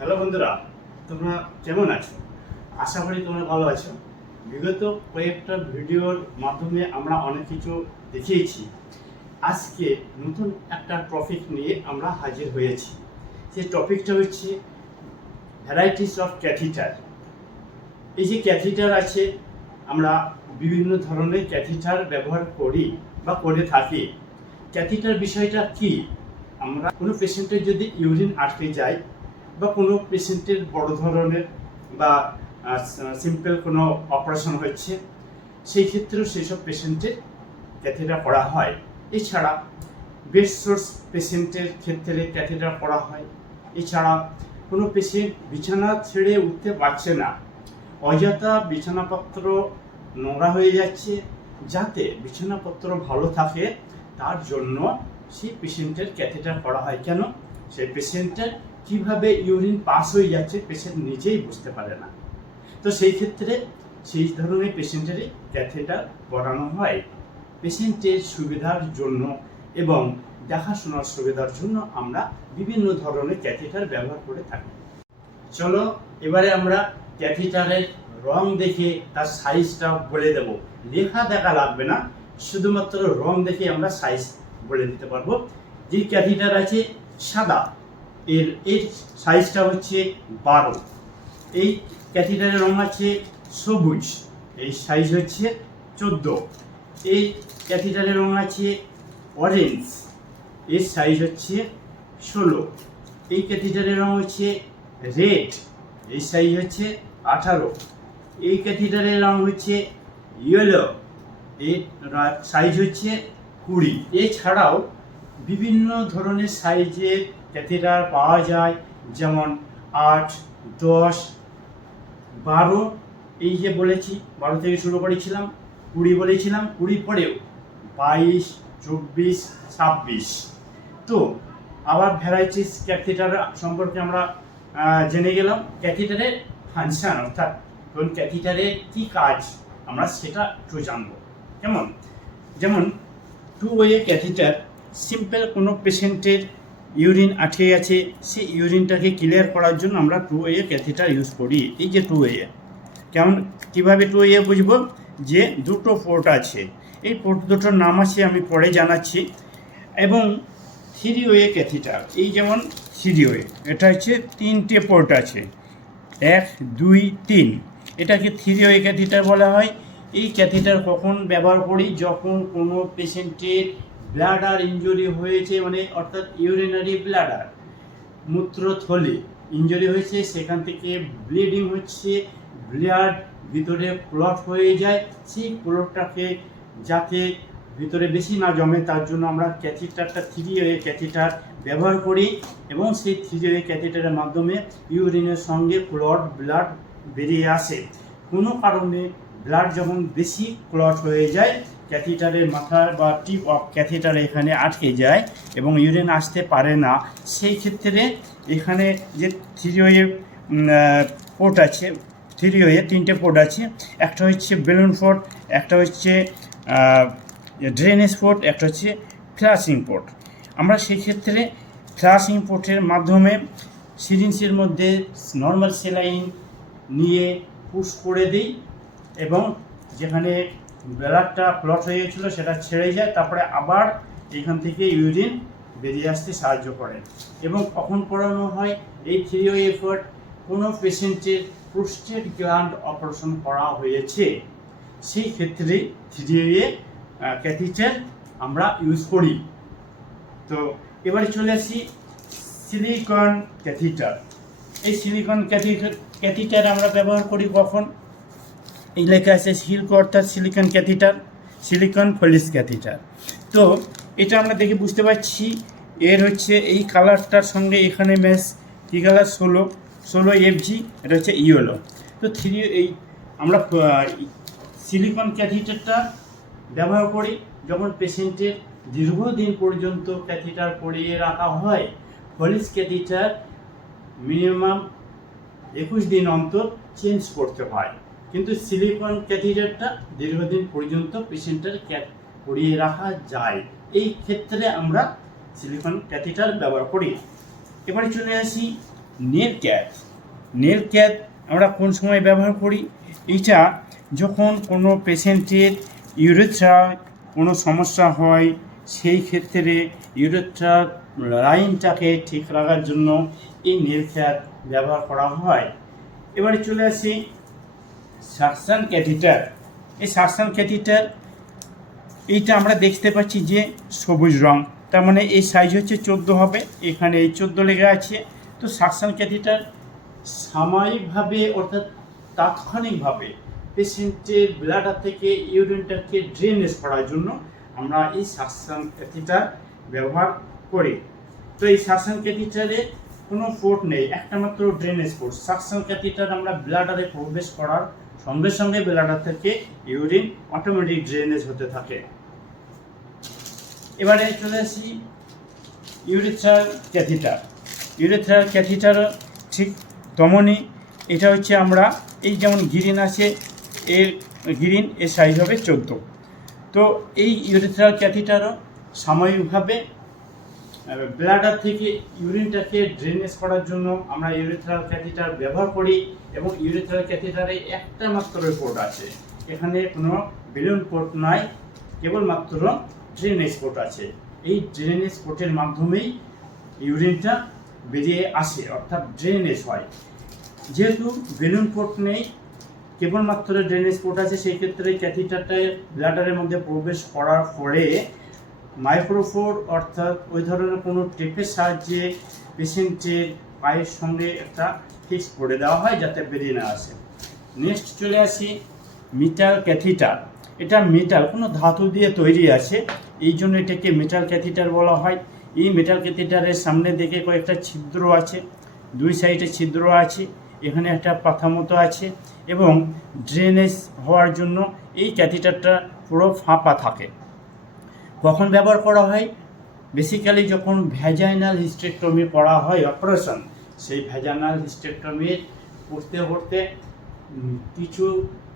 Hello বন্ধুরা, তোমরা কেমন আছো? আশা করি তোমরা ভালো আছো। বিগত কয়েকটা ভিডিওর মাধ্যমে আমরা অনেক কিছু দেখিয়েছি। আজকে নতুন একটা টপিক নিয়ে আমরা হাজির হয়েছি। সেই টপিকটা হচ্ছে ভ্যারাইটিস অফ ক্যাথিটার এই যে ক্যাথিটার আছে, আমরা বিভিন্ন ধরনের ক্যাথিটার ব্যবহার করি বা করে থাকি। ক্যাথিটার বিষয়টা কি? আমরা কোনো পেশেন্টের যদি ইউরিন আটকে যায় বা কোনো পেশেন্টের বড় ধরনের বা সিম্পল কোনো অপারেশন হচ্ছে, সেই ক্ষেত্রেও সেসব পেশেন্টের ক্যাথেটা করা হয়। এছাড়া বেড সোর্স পেশেন্টের ক্ষেত্রে ক্যাথেটা করা হয়। এছাড়া কোনো পেশেন্ট বিছানা ছেড়ে উঠতে পারছে না। অযথা বিছানাপত্র নোংরা হয়ে যাচ্ছে, যাতে বিছানাপত্র ভালো থাকে, তার জন্য সেই পেশেন্টের ক্যাথেটার করা হয়। কেন? সেই পেশেন্টের কীভাবে ইউরিন পাস হয়ে যাচ্ছে পেশেন্ট নিজেই বুঝতে পারে না। তো সেই ক্ষেত্রে সেই ধরনের পেশেন্টেরই ক্যাথেটার করানো হয়। পেশেন্টের সুবিধার জন্য এবং দেখাশোনার সুবিধার জন্য আমরা বিভিন্ন ধরনের ক্যাথেটার ব্যবহার করে থাকি। চলো, এবারে আমরা ক্যাথিটারের রং দেখে তার সাইজটা বলে দেব। লেখা দেখা লাগবে না, শুধুমাত্র রং দেখে আমরা সাইজ বলে দিতে পারব। যে ক্যাথিটার আছে, সাদা। এর এর সাইজটা হচ্ছে বারো। এই ক্যাথিটারের রং আছে সবুজ। এই সাইজ হচ্ছে চোদ্দ। এই ক্যাথিটারের রং আছে অরেঞ্জ এর সাইজ হচ্ছে ষোলো। এই ক্যাথিটারের রং হচ্ছে রেড এই সাইজ হচ্ছে আঠারো। এই ক্যাথিটারের রং হচ্ছে ইয়েলো এর সাইজ হচ্ছে কুড়ি। এছাড়াও বিভিন্ন ধরনের সাইজের ক্যাথিটার পাওয়া যায়, যেমন আট, দশ, বারো, এই যে বলেছি, বারো থেকে শুরু করেছিলাম, কুড়ি বলেছিলাম, কুড়ি পরেও বাইশ, চব্বিশ, ছাব্বিশ। তো, আবার ভ্যারাইটিস ক্যাথিটার সম্পর্কে আমরা জেনে গেলাম ক্যাথিটারের ফাংশান অর্থাৎ কোন ক্যাথিটারের কী কাজ, আমরা সেটা একটু জানব। কেমন? যেমন টু ওয়ে ক্যাথিটার সিম্পল কোনো পেশেন্টের ইউরিন আটকে গেছে সেই ইউরিনটাকে ক্লিয়ার করার জন্য আমরা টু ওয়ে ক্যাথিটার ইউজ করি, এই যে টু ওয়ে কেমন, কীভাবে টু ওয়ে বুঝব? যে দুটো পোর্ট আছে, এই পোর্ট দুটোর নাম আছে আমি পরে জানাচ্ছি। এবং থ্রি ওয়ে ক্যাথিটার এই যেমন থ্রি ওয়ে এটা হচ্ছে তিনটে পোর্ট আছে, এক, দুই, তিন। এটাকে থ্রি ওয়ে ক্যাথিটার বলা হয়। এই ক্যাথিটার কখন ব্যবহার করি? যখন কোনো পেশেন্টের ব্লাডার ইঞ্জুরি হয়েছে মানে অর্থাৎ ইউরিনারি ব্লাডার মূত্রথলি ইনজুরি হয়েছে, সেখান থেকে ব্লিডিং হচ্ছে ব্লাড ভিতরে ক্লট হয়ে যায়, সেই ক্লটটাকে যাতে ভিতরে বেশি না জমে, তার জন্য আমরা ক্যাথিটারটা থ্রি ওয়ে ক্যাথিটার ব্যবহার করি এবং সেই থ্রি ওয়ে ক্যাথিটারের মাধ্যমে ইউরিনের সঙ্গে ক্লট ব্লাড বেরিয়ে আসে। কোনো কারণে ব্লাড যখন বেশি ক্লট হয়ে যায় ক্যাথিটারের মাথার বা টিপ অফ ক্যাথিটার এখানে আটকে যায় এবং ইউরিন আসতে পারে না। সেই ক্ষেত্রে এখানে যে থ্রি ওয়ে পোর্ট আছে থ্রি ওয়ে তিনটে পোর্ট আছে। একটা হচ্ছে বেলুন পোর্ট একটা হচ্ছে ড্রেনেজ পোর্ট একটা হচ্ছে ফ্লাশিং পোর্ট আমরা সেই ক্ষেত্রে ফ্লাশিং পোর্টের মাধ্যমে সিরিঞ্জের মধ্যে নর্মাল সেলাইন নিয়ে পুশ করে দিই এবং যেখানে ব্লাডটা ক্লট হয়ে গেছিল সেটা ছেড়ে যায়, তারপরে আবার এখান থেকে ইউরিন বেরিয়ে আসতে সাহায্য করে। এবং কখন করানো হয়, এই থ্রি ওয়ে এফোর্ট কোনো পেশেন্টের প্রোস্টেট গ্ল্যান্ড অপারেশন করা হয়েছে। সেই ক্ষেত্রে থ্রি ওয়ে ক্যাথিটার আমরা ইউজ করি। তো এবারে চলে আসি সিলিকন ক্যাথিটার এই সিলিকন ক্যাথিটার ক্যাথিটার আমরা ব্যবহার করি কখন? লেখা আছে সিল্ক অর্থাৎ silicone catheter, silicone Foley's catheter. তো এটা আমরা দেখে বুঝতে পারছি, এর হচ্ছে এই কালারটার সঙ্গে এখানে ম্যাচ কী কালার? ষোলো ষোলো এফজি এটা হচ্ছে ইয়েলো। তো থ্রি এই আমরা সিলিকন ক্যাথিটারটা ব্যবহার করি যখন পেশেন্টের দীর্ঘদিন পর্যন্ত ক্যাথিটার পরিয়ে রাখা হয়, ফলিস ক্যাথিটার মিনিমাম একুশ দিন অন্তর চেঞ্জ করতে হয়। কিন্তু সিলিকন ক্যাথিটারটা দীর্ঘদিন পর্যন্ত পেশেন্টের ক্যাথ পরিয়ে রাখা যায়। এই ক্ষেত্রে আমরা সিলিকন ক্যাথিটার ব্যবহার করি। এবারে চলে আসি নেল ক্যাপ নেল ক্যাপ আমরা কোন সময় ব্যবহার করি? এইটা যখন কোনো পেশেন্টের ইউরেথ্রায় কোনো সমস্যা হয়, সেই ক্ষেত্রে ইউরেথ্রার লাইনটাকে ঠিক রাখার জন্য এই নেল ক্যাপ ব্যবহার করা হয়। এবারে চলে আসি সাকশন ক্যাথিটার। এই সাকশন ক্যাথিটার, এইটা আমরা দেখতে পাচ্ছি যে সবুজ রং। তার মানে এই সাইজ হচ্ছে চোদ্দ হবে, এখানে এই চোদ্দ লেগে আছে। তো সাকশন ক্যাথিটার সাময়িকভাবে, অর্থাৎ তাৎক্ষণিকভাবে পেশেন্টের ব্লাডার থেকে ইউরিনটাকে ড্রেনেজ করার জন্য আমরা এই সাকশন ক্যাথিটার ব্যবহার করি। তো এই সাকশন ক্যাথিটারে কোনো পোর্ট নেই, একটা মাত্র ড্রেনেজ পোর্ট সাকশন ক্যাথিটার আমরা ব্লাডারে প্রবেশ করার সঙ্গে সঙ্গে ব্লাডার থেকে ইউরিন অটোমেটিক ড্রেনেজ হতে থাকে। এবারে চলে আসি ইউরিথ্রাল ক্যাথিটার ইউরিথ্রাল ক্যাথিটার ঠিক তেমনই এটা হচ্ছে আমরা এই যেমন গিরিন আছে, এর গ্রিন এর সাইজ হবে চোদ্দ। তো এই ইউরিথ্রাল ক্যাথিটারও সাময়িকভাবে ব্লাডার থেকে ইউরিনটাকে ড্রেনেজ করার জন্য আমরা ইউরিথ্রাল ক্যাথিটার ব্যবহার করি এবং ইউরিথ্রাল ক্যাথিটারে একটা মাত্র পোর্ট আছে। এখানে কোনো বেলুন পোর্ট নাই, কেবলমাত্র ড্রেনেজ পোর্ট আছে। এই ড্রেনেজ পোর্টের মাধ্যমেই ইউরিনটা বেরিয়ে আসে, অর্থাৎ ড্রেনেজ হয়। যেহেতু বেলুন পোর্ট নেই, কেবলমাত্র ড্রেনেজ পোর্ট আছে, সেই ক্ষেত্রে ক্যাথিটারটা ব্লাডারের মধ্যে প্রবেশ করার পরে মাইক্রোফোর অর্থাৎ ওই ধরনের কোনো টেপের সাহায্যে পেশেন্টের পায়ের সঙ্গে একটা ফিক্স করে দেওয়া হয় যাতে বেরিয়ে না আসে। নেক্সট চলে আসি মিটাল ক্যাথিটার এটা মেটাল কোনো ধাতু দিয়ে তৈরি আছে, এই জন্য এটাকে মেটাল ক্যাথিটার বলা হয়। এই মেটাল ক্যাথিটারের সামনে দিকে কয়েকটা ছিদ্র আছে, দুই সাইডে ছিদ্র আছে, এখানে একটা পাথা মতো আছে এবং ড্রেনেজ হওয়ার জন্য এই ক্যাথিটারটা পুরো ফাঁপা থাকে। কখন ব্যবহার করা হয়? বেসিক্যালি যখন ভ্যাজাইনাল হিস্টেক্টমি করা হয় অপারেশন সেই ভ্যাজাইনাল হিস্টেক্টমির করতে করতে কিছু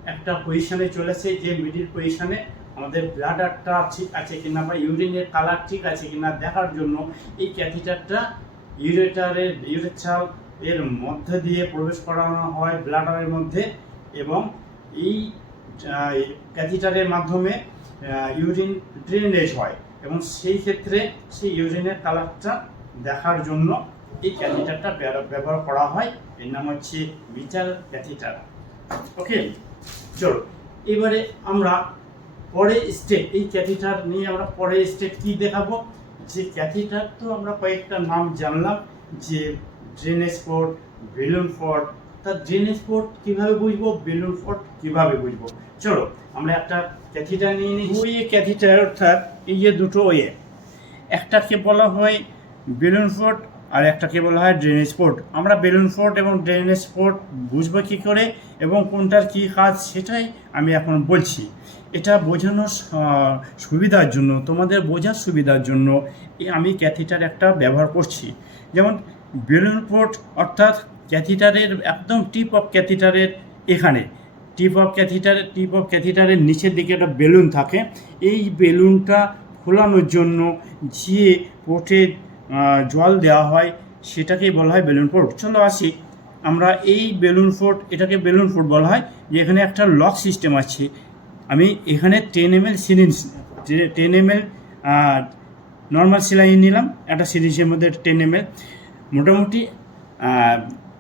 একটা পজিশনে চলেছে যে মিডিল পজিশনে আমাদের ব্লাডারটা ঠিক আছে কিনা বা ইউরিনের কালার ঠিক আছে কিনা দেখার জন্য এই ক্যাথিটারটা ইউরেটারের ইউরেচাল এর মধ্যে দিয়ে প্রবেশ করানো হয় ব্লাডারের মধ্যে এবং এই ক্যাথিটারের মাধ্যমে ইউরিন ড্রেনেজ হয় এবং সেই ক্ষেত্রে সেই ইউরিনের কালারটা দেখার জন্য এই ক্যাথিটারটা ব্যবহার করা হয়। এর নাম হচ্ছে মিটার ক্যাথিটার। ওকে, চলো, এবারে আমরা পরে স্টেপ এই ক্যাথিটার নিয়ে আমরা পরের স্টেপ কি দেখাবো? যে ক্যাথিটার তো আমরা কয়েকটা নাম জানলাম, যে ড্রেনেজ পোর্ট বেলুন ফোর্ট তা ড্রেনেজ পোর্ট কীভাবে বুঝব? বেলুন ফোর্ট কীভাবে বুঝব? চলো, আমরা একটা ক্যাথিটার নিয়ে নিই। ওয়ে ক্যাথিটার অর্থাৎ এই যে দুটো ওয়ে একটাকে বলা হয় বেলুন ফোর্ট আর একটাকে বলা হয় ড্রেনেজ ফোর্ট আমরা বেলুন ফোর্ট এবং ড্রেনেজ ফোর্ট বুঝব কী করে এবং কোনটার কী কাজ সেটাই আমি এখন বলছি। এটা বোঝানোর সুবিধার জন্য, তোমাদের বোঝার সুবিধার জন্য আমি ক্যাথিটার একটা ব্যবহার করছি। যেমন বেলুন ফোর্ট অর্থাৎ ক্যাথিটারের একদম টিপ অফ ক্যাথিটারের এখানে। টিপ অফ ক্যাথিটারের টিপ অফ ক্যাথিটারের নিচের দিকে একটা বেলুন থাকে। এই বেলুনটা খোলানোর জন্য যে পোর্টে জল দেওয়া হয়, সেটাকেই বলা হয় বেলুন ফোর্ট। চলো আসি। আমরা এই বেলুন ফোর্ট, এটাকে বেলুন ফোর্ট বলা হয়। যে এখানে একটা লক সিস্টেম আছে। আমি এখানে ten M L syringe ten M L normal saline নিলাম। একটা সিরিজের মধ্যে টেন এম এল মোটামুটি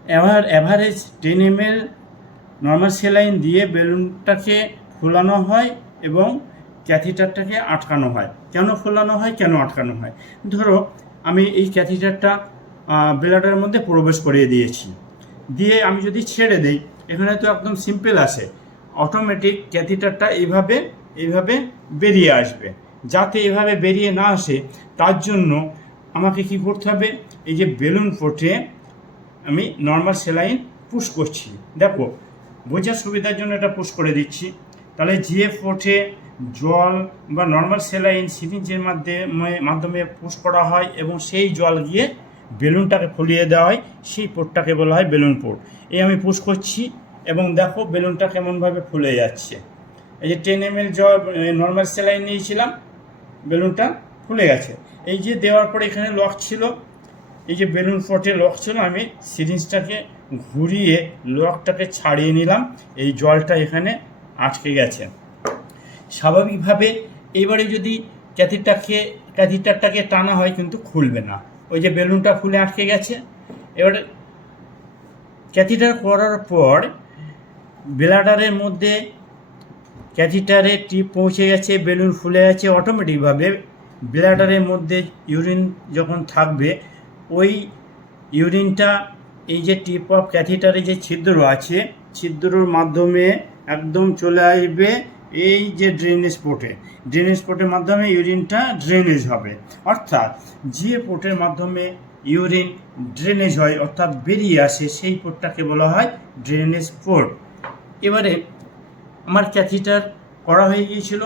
ever average ten M L normal saline দিয়ে বেলুনটাকে ফোলানো হয় এবং ক্যাথিটারটাকে আটকানো হয়। কেন ফোলানো হয়? কেন আটকানো হয়? ধরো, আমি এই ক্যাথিটারটা ব্লাডারের মধ্যে প্রবেশ করিয়ে দিয়েছি। দিয়ে আমি যদি ছেড়ে দিই, এখানে তো একদম সিম্পল আসে অটোমেটিক ক্যাথিটারটা এইভাবে এইভাবে বেরিয়ে আসবে। যাতে এভাবে বেরিয়ে না আসে, তার জন্য আমাকে কি করতে হবে? এই যে বেলুন ফোটে আমি নর্মাল সেলাইন পুশ করছি। দেখো, বোঝার সুবিধার জন্য এটা পুশ করে দিচ্ছি। তাহলে যে ফোটে জল বা নর্মাল সেলাইন সিরিঞ্জের মাধ্যমে মাধ্যমে পুশ করা হয় এবং সেই জল গিয়ে বেলুনটাকে ফুলিয়ে দেওয়া হয়। সেই পোর্টটাকে বলা হয় বেলুন পোর্ট এই আমি পুশ করছি এবং দেখো বেলুনটা কেমনভাবে ফুলে যাচ্ছে। এই যে টেন এম এল জল নর্মাল সেলাইন নিয়েছিলাম, বেলুনটা ফুলে গেছে। এই যে দেওয়ার পরে এখানে লক ছিল এই যে বেলুন ফটে লক ছিল, আমি সিরিঞ্জটাকে ঘুরিয়ে লকটাকে ছাড়িয়ে নিলাম। এই জলটা এখানে আটকে গেছে। স্বাভাবিকভাবে এবারে যদি ক্যাথিটারকে ক্যাথিটারটাকে টানা হয় কিন্তু খুলবে না। ওই যে বেলুনটা খুলে আটকে গেছে। এবারে ক্যাথিটার করার পর ব্লাডারের মধ্যে ক্যাথিটারে টিপ পৌঁছে গেছে, বেলুন ফুলে গেছে অটোমেটিকভাবে ব্লাডারের মধ্যে ইউরিন যখন থাকবে ওই ইউরিনটা, এই যে টিপ অফ ক্যাথিটারে যে ছিদ্র আছে, ছিদ্রর মাধ্যমে একদম চলে আসবে এই যে ড্রেনেজ পোর্টে ড্রেনেজ পোর্টের মাধ্যমে ইউরিনটা ড্রেনেজ হবে। অর্থাৎ যে পোর্টের মাধ্যমে ইউরিন ড্রেনেজ হয়, অর্থাৎ বেরিয়ে আসে, সেই পোর্টটাকে বলা হয় ড্রেনেজ পোর্ট এবারে আমার ক্যাথিটার করা হয়ে গিয়েছিল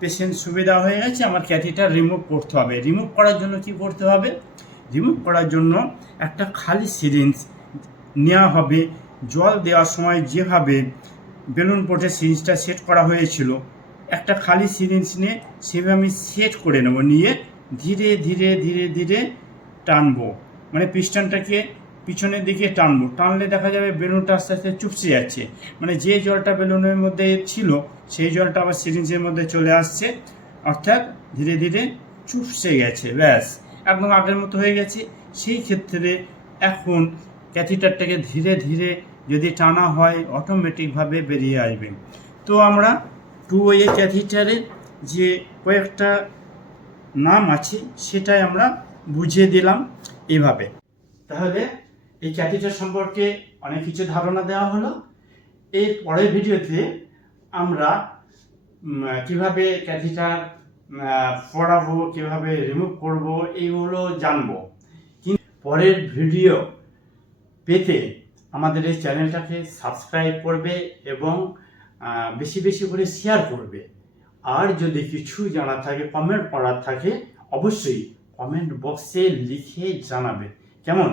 পেশেন্ট সুবিধা হয়ে গেছে, আমার ক্যাথিটার রিমুভ করতে হবে। রিমুভ করার জন্য কি করতে হবে? রিমুভ করার জন্য একটা খালি সিরিঞ্জ নেওয়া হবে। জল দেওয়ার সময় যেভাবে বেলুন পোর্টে সিরিঞ্জটা সেট করা হয়েছিল, একটা খালি সিরিঞ্জ নিয়ে সেভাবে আমি সেট করে নেব, নিয়ে ধীরে ধীরে ধীরে ধীরে টানবো। মানে পিস্টনটাকে পিছনের দিকে টানবো। টানলে দেখা যাবে বেলুনটা আস্তে আস্তে চুপসে যাচ্ছে। মানে যে জলটা বেলুনের মধ্যে ছিল, সেই জলটা আবার সিরিঞ্জের মধ্যে চলে আসছে। অর্থাৎ ধীরে ধীরে চুপসে গেছে, ব্যাস। একদম আগের মতো হয়ে গেছে। সেই ক্ষেত্রে এখন ক্যাথিটারটাকে ধীরে ধীরে যদি টানা হয় অটোমেটিকভাবে বেরিয়ে আসবে। তো আমরা টু ওয়ে ক্যাথিটারের যে কয়েকটা নাম আছে, সেটাই আমরা বুঝিয়ে দিলাম এভাবে। তাহলে এই ক্যাথিটার সম্পর্কে অনেক কিছু ধারণা দেওয়া হলো। এর পরের ভিডিওতে আমরা কীভাবে ক্যাথিটার পড়াবো, কীভাবে রিমুভ করব, এইগুলো জানব। পরের ভিডিও পেতে আমাদের এই চ্যানেলটাকে সাবস্ক্রাইব করবে এবং বেশি বেশি করে শেয়ার করবে। আর যদি কিছু জানার থাকে কমেন্ট করার থাকে, অবশ্যই কমেন্ট বক্সে লিখে জানাবে। কেমন?